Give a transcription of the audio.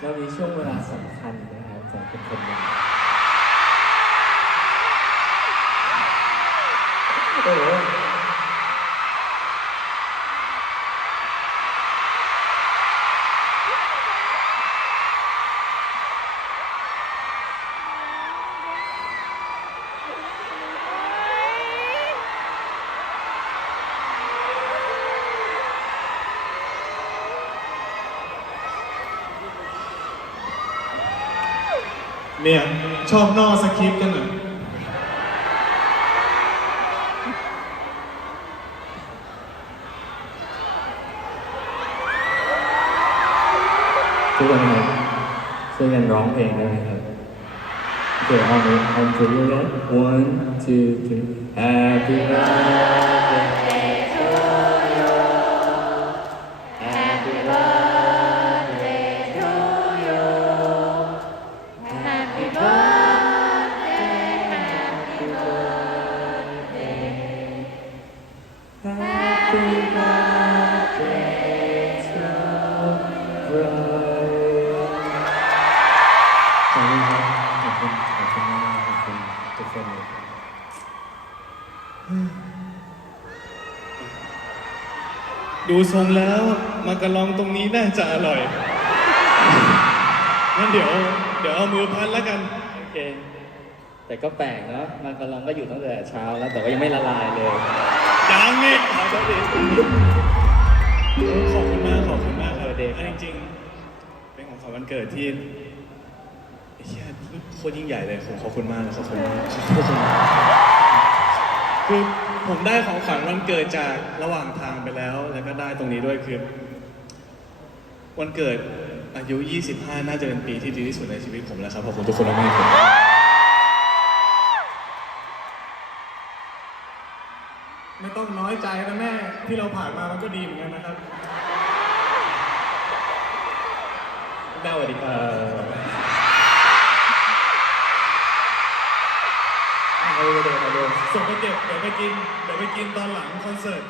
เรามีช่วงเวลาสำคัญนะครับของคนคน เนี่ยชอบนอกสคริปต์กันเหรอทุกคนครับช่วยกันร้องเพลงได้ไหมครับโอเคเอามือเอามือเลย one two three happy birthday ดูทรงแล้วมากระลองตรงนี้น่าจะอร่อยงั้นเดี๋ยว เดี๋ยวเอามือพันแล้วกัน โอเค แต่ก็แปลกเนาะมันกำลังก็อยู่ตั้งแต่เช้าแล้วแต่ว่ายังไม่ละลายเลยยังอีกขอโทษทีขอบคุณมากขอบคุณมากครับเออเดย์ครับอันจริงๆเป็นของขวัญวันเกิดที่เฮียโคตรยิ่งใหญ่เลยผมขอบคุณมากเลยขอบคุณมาก คือผมได้ของขวัญวันเกิดจากระหว่างทางไปแล้ว แล้วก็ได้ตรงนี้ด้วยคือ วันเกิดอายุ 25 น่าจะเป็นปีที่ดีที่สุดในชีวิตผมแล้วครับขอบคุณทุกคนมากๆครับไม่ต้องน้อยใจนะแม่ที่เราผ่านมามันก็ดีเหมือนกันนะครับแม่สวัสดีครับ ส่งไปเก็บเดี๋ยวไปกินเดี๋ยวไปกินตอนหลังคอนเสิร์ต